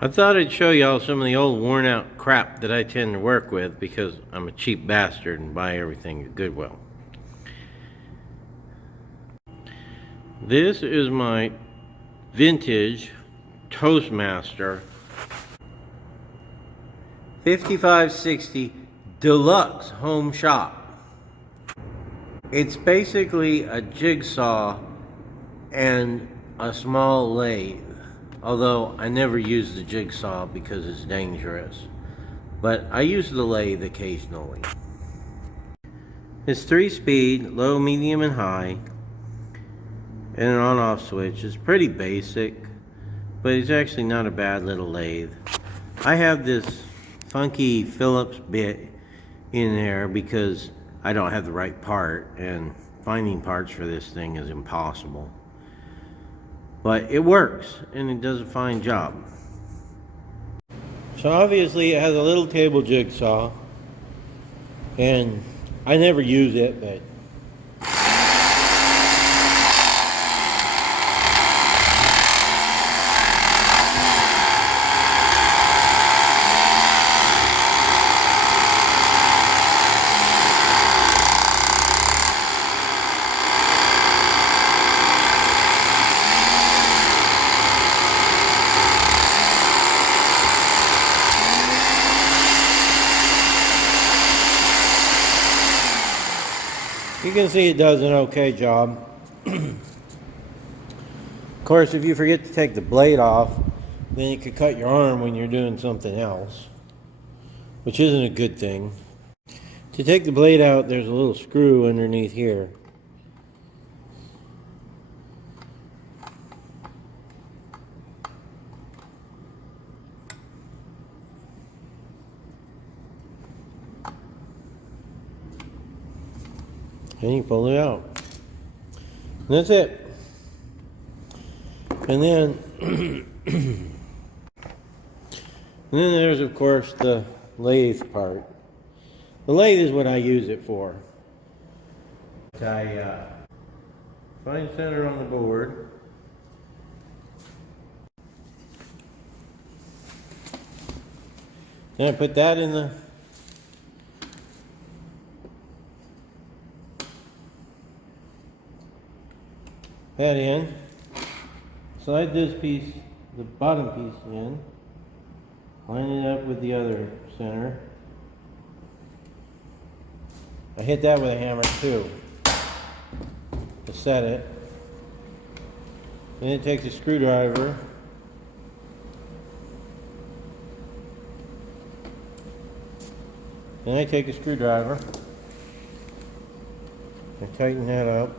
I thought I'd show y'all some of the old worn out crap that I tend to work with because I'm a cheap bastard and buy everything at Goodwill. This is my vintage Toastmaster 5560 Deluxe Home Shop. It's basically a jigsaw and a small lathe. Although I never use the jigsaw because it's dangerous. But I use the lathe occasionally. It's 3-speed, low, medium, and high. And an on-off switch. It's pretty basic, but it's actually not a bad little lathe. I have this funky Phillips bit in there because I don't have the right part, and finding parts for this thing is impossible. But it works, and it does a fine job. So obviously it has a little table jigsaw, and I never use it, but you can see it does an okay job. Of course, if you forget to take the blade off, then it could cut your arm when you're doing something else, which isn't a good thing. To take the blade out, there's a little screw underneath here. And you pull it out. And that's it. And then there's of course the lathe part. The lathe is what I use it for. I find center on the board. Then I put that in the that in, slide this piece, the bottom piece in, line it up with the other center. I hit that with a hammer too to set it. Then it takes a screwdriver then I take a screwdriver and tighten that up.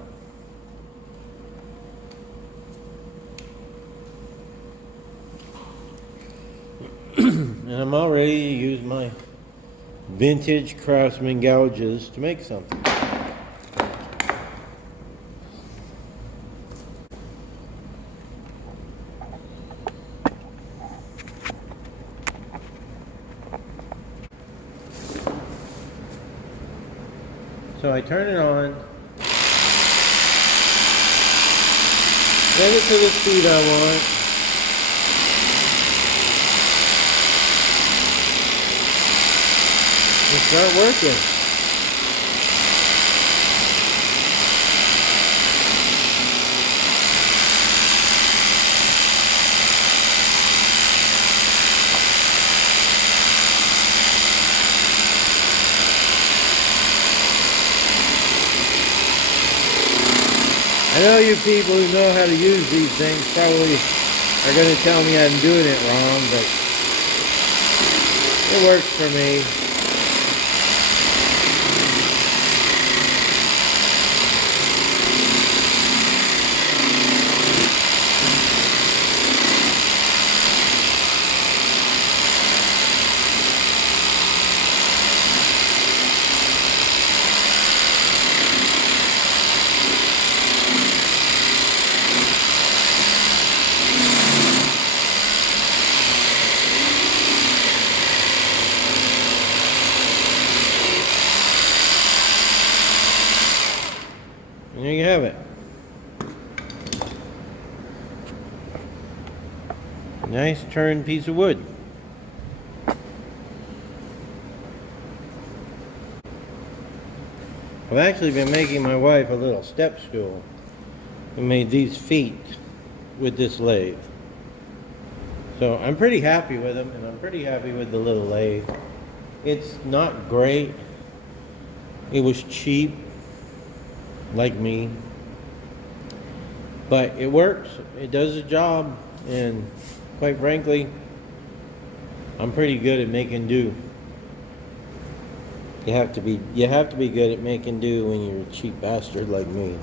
And I'm all ready to use my vintage Craftsman gouges to make something. So I turn it on, set it to the speed I want. And start working. I know you people who know how to use these things probably are going to tell me I'm doing it wrong, but it works for me. nice turned piece of wood. I've actually been making my wife a little step stool. I made these feet with this lathe. So I'm pretty happy with them, and I'm pretty happy with the little lathe. It's not great. It was cheap, like me. But it works. It does the job, and quite frankly, I'm pretty good at making do. You have to be good at making do when you're a cheap bastard like me.